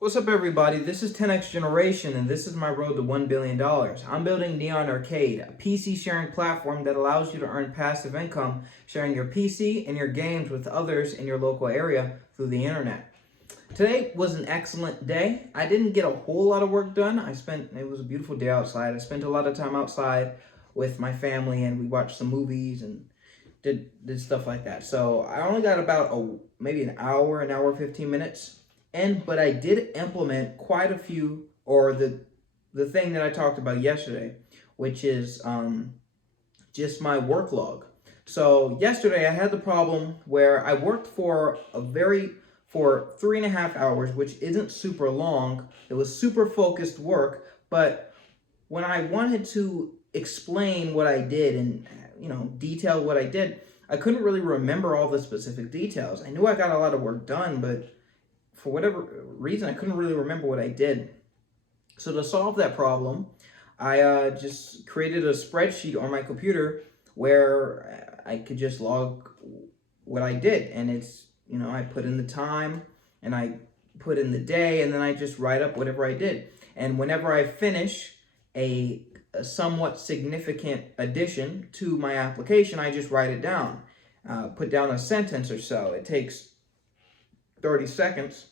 What's up, everybody? This is 10X Generation, and this is my road to $1 billion. I'm building Neon Arcade, a PC sharing platform that allows you to earn passive income sharing your PC and your games with others in your local area through the internet. Today was an excellent day. I didn't get a whole lot of work done. It was a beautiful day outside. I spent a lot of time outside with my family, and we watched some movies and did stuff like that. So I only got about maybe an hour 15 minutes. But I did implement quite a few, or the thing that I talked about yesterday, which is just my work log. So yesterday I had the problem where I worked for 3.5 hours, which isn't super long. It was super focused work, but when I wanted to explain what I did and detail what I did, I couldn't really remember all the specific details. I knew I got a lot of work done, but for whatever reason, I couldn't really remember what I did. So to solve that problem, I just created a spreadsheet on my computer where I could just log what I did. And I put in the time and I put in the day, and then I just write up whatever I did. And whenever I finish a somewhat significant addition to my application, I just write it down, put down a sentence or so. It takes 30 seconds,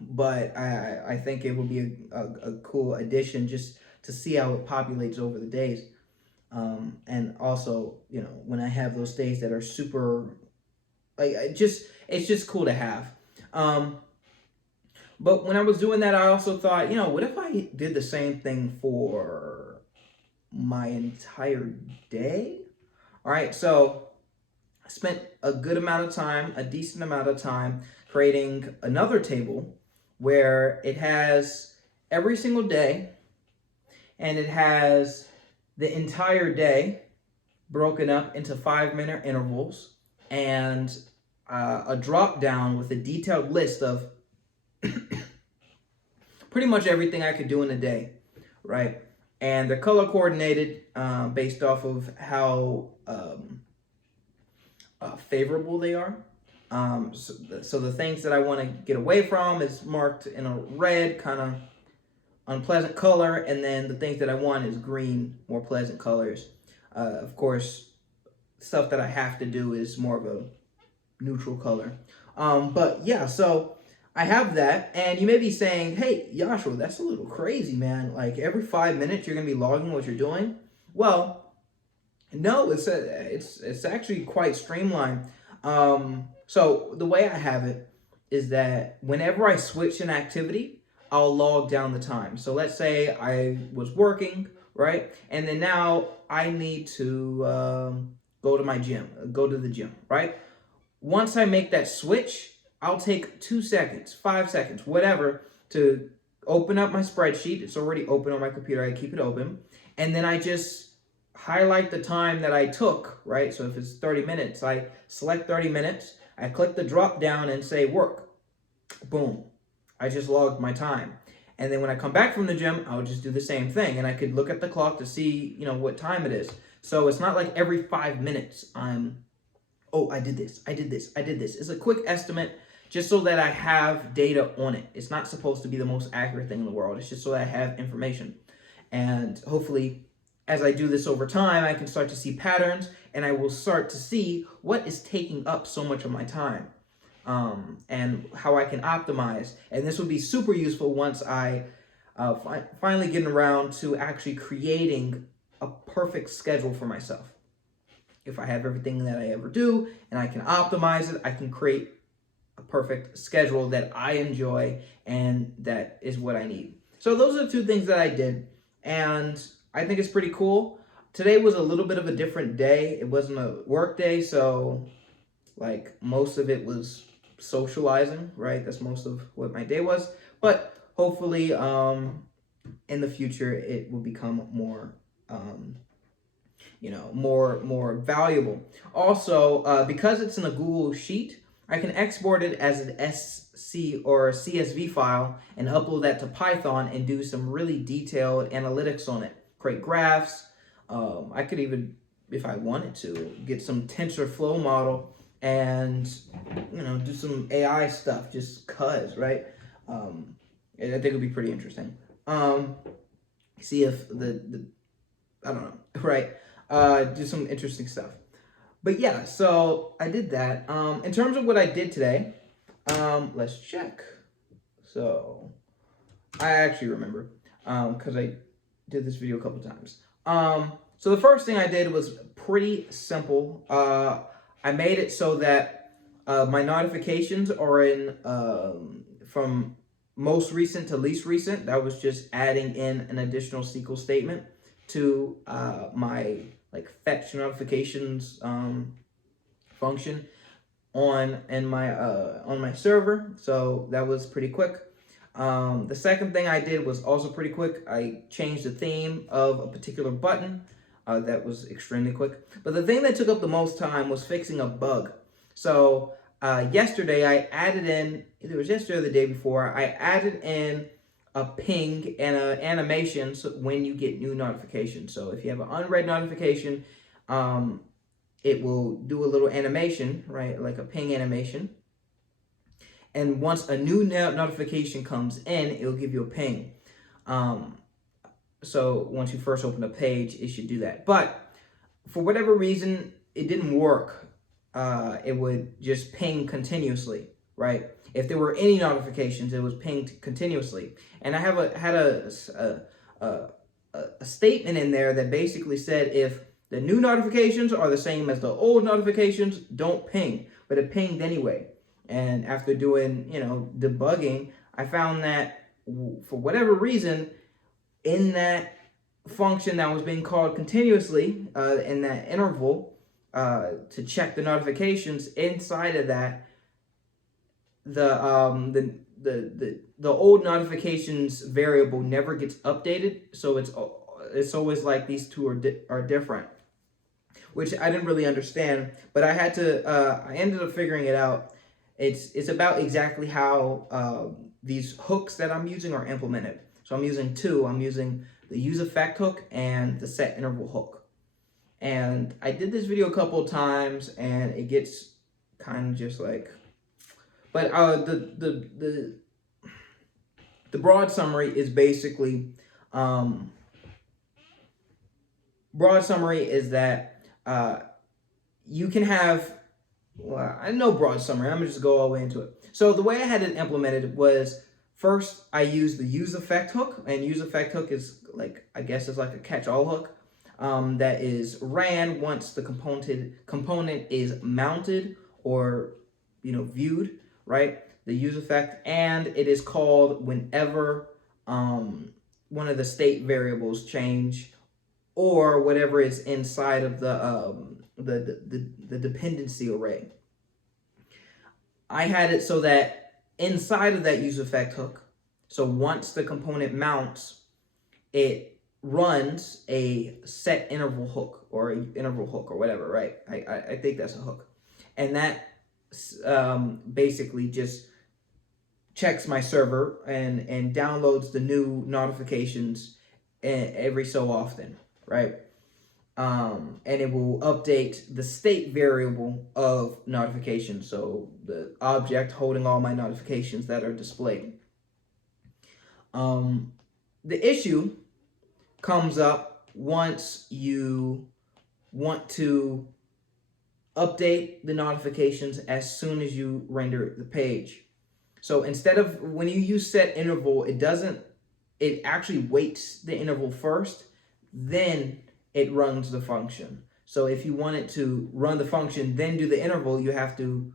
but I think it would be a cool addition just to see how it populates over the days. And also, when I have those days that are super, it's just cool to have. But when I was doing that, I also thought, what if I did the same thing for my entire day? All right, so I spent a decent amount of time creating another table where it has every single day, and it has the entire day broken up into 5-minute intervals, and a drop down with a detailed list of pretty much everything I could do in a day, right? And they're color coordinated based off of how favorable they are. So the things that I want to get away from is marked in a red, kind of unpleasant color, and then the things that I want is green, more pleasant colors. Of course, stuff that I have to do is more of a neutral color. But yeah, so I have that, and you may be saying, hey, Joshua, that's a little crazy, man. Like every 5 minutes you're going to be logging what you're doing? Well, no, it's actually quite streamlined. So the way I have it is that whenever I switch an activity, I'll log down the time. So let's say I was working, right? And then now I need to go to the gym, right? Once I make that switch, I'll take 2 seconds, 5 seconds, whatever, to open up my spreadsheet. It's already open on my computer. I keep it open. And then I just highlight the time that I took, right? So if it's 30 minutes, I select 30 minutes, I click the drop down and say work. Boom. I just logged my time. And then when I come back from the gym, I'll just do the same thing. And I could look at the clock to see, what time it is. So it's not like every 5 minutes I did this. It's a quick estimate just so that I have data on it. It's not supposed to be the most accurate thing in the world. It's just so that I have information. And hopefully, as I do this over time, I can start to see patterns, and I will start to see what is taking up so much of my time, and how I can optimize. And this would be super useful once I finally get around to actually creating a perfect schedule for myself. If I have everything that I ever do and I can optimize it, I can create a perfect schedule that I enjoy, and that is what I need. So those are the two things that I did, and I think it's pretty cool. Today was a little bit of a different day. It wasn't a work day, so like most of it was socializing, right? That's most of what my day was. But hopefully in the future it will become more more valuable. Also, because it's in a Google Sheet, I can export it as an SC or CSV file and upload that to Python and do some really detailed analytics on it. Create graphs. I could even, if I wanted to, get some TensorFlow model and do some AI stuff just cuz, right? I think it'll be pretty interesting. See if the I don't know, right? Do some interesting stuff. But yeah, so I did that. In terms of what I did today, let's check. So I actually remember, because I did this video a couple times. So the first thing I did was pretty simple. I made it so that my notifications are in from most recent to least recent. That was just adding in an additional SQL statement to my like fetch notifications function on my server. So that was pretty quick. The second thing I did was also pretty quick. I changed the theme of a particular button. That was extremely quick. But the thing that took up the most time was fixing a bug. So yesterday I added in, either it was yesterday or the day before, I added in a ping and an animation so when you get new notifications. So if you have an unread notification, it will do a little animation, right? Like a ping animation. And once a new notification comes in, it'll give you a ping. So once you first open a page, it should do that. But for whatever reason, it didn't work. It would just ping continuously, right? If there were any notifications, it was pinged continuously. And I had a statement in there that basically said if the new notifications are the same as the old notifications, don't ping. But it pinged anyway. And after doing, debugging, I found that for whatever reason, in that function that was being called continuously, in that interval, to check the notifications, inside of that, the old notifications variable never gets updated. So it's always like these two are different, which I didn't really understand. But I ended up figuring it out. It's about exactly how these hooks that I'm using are implemented. So I'm using two. I'm using the use effect hook and the set interval hook. And I did this video a couple of times, and it gets kind of just like, but the broad summary is basically, that you can have, well, I know broad summary. I'm gonna just go all the way into it. So the way I had it implemented was, first I used the use effect hook, and use effect hook is like, I guess it's like a catch-all hook that is ran once the component is mounted or viewed, right? The use effect, and it is called whenever one of the state variables change or whatever is inside of the dependency array. I had it so that inside of that use effect hook, so once the component mounts, it runs a set interval hook or interval hook or whatever, right? I think that's a hook. And that basically just checks my server and downloads the new notifications every so often, right? And it will update the state variable of notifications, so the object holding all my notifications that are displayed. The issue comes up once you want to update the notifications as soon as you render the page. So instead of, when you use set interval, it actually waits the interval first, then it runs the function. So if you want it to run the function, then do the interval, you have to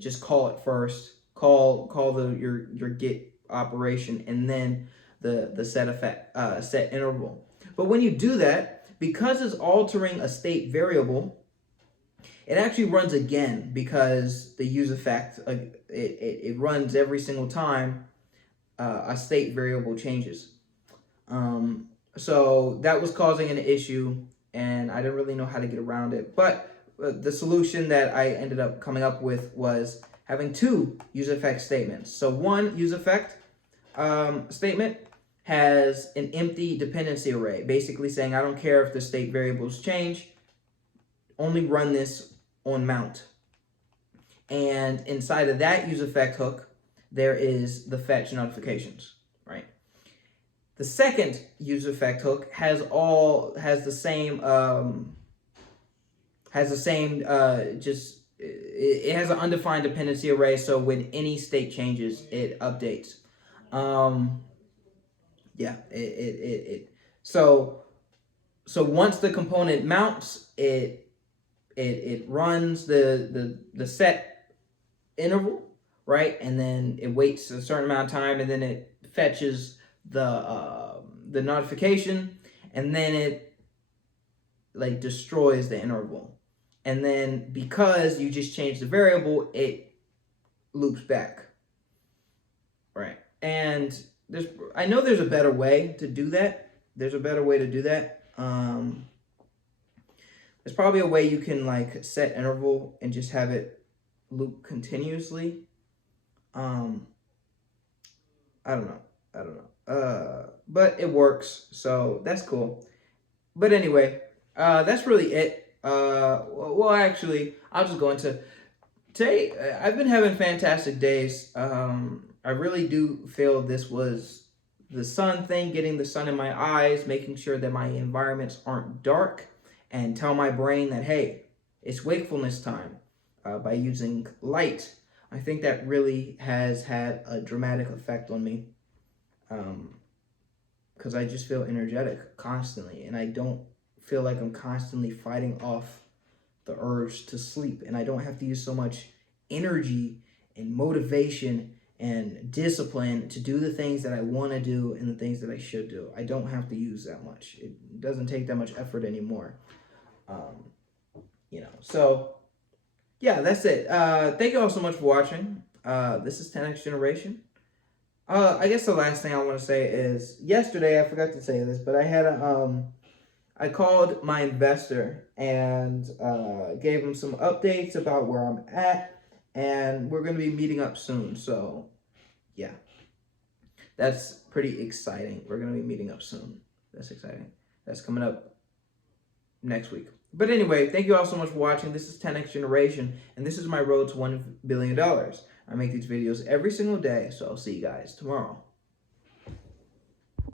just call it first, call your get operation, and then the set interval. But when you do that, because it's altering a state variable, it actually runs again, because the use effect, it runs every single time a state variable changes. So that was causing an issue, and I didn't really know how to get around it. But the solution that I ended up coming up with was having two use effect statements. So one use effect statement has an empty dependency array, basically saying, I don't care if the state variables change, only run this on mount. And inside of that use effect hook, there is the fetch notifications, right? The second user effect hook has the same just it has an undefined dependency array, so when any state changes, it updates. Yeah, so once the component mounts, it runs the set interval, right, and then it waits a certain amount of time, and then it fetches the notification, and then it like destroys the interval, and then because you just changed the variable, it loops back, right? And I know there's a better way to do that. There's a better way to do that. There's probably a way you can like set interval and just have it loop continuously. I don't know. But it works, so that's cool. But anyway, that's really it. Well, actually, I'll just go into today. I've been having fantastic days. I really do feel this was the sun thing, getting the sun in my eyes, making sure that my environments aren't dark, and tell my brain that, hey, it's wakefulness time by using light. I think that really has had a dramatic effect on me, because I just feel energetic constantly, and I don't feel like I'm constantly fighting off the urge to sleep, and I don't have to use so much energy and motivation and discipline to do the things that I want to do and the things that I should do. I don't have to use that much. It doesn't take that much effort anymore. So yeah, that's it. Thank you all so much for watching. This is 10X Generation. I guess the last thing I want to say is, yesterday I forgot to say this, but I called my investor and gave him some updates about where I'm at, and we're going to be meeting up soon. So yeah, that's pretty exciting. We're going to be meeting up soon. That's exciting. That's coming up next week. But anyway, thank you all so much for watching. This is 10X Generation, and this is my road to $1 billion. I make these videos every single day, so I'll see you guys tomorrow.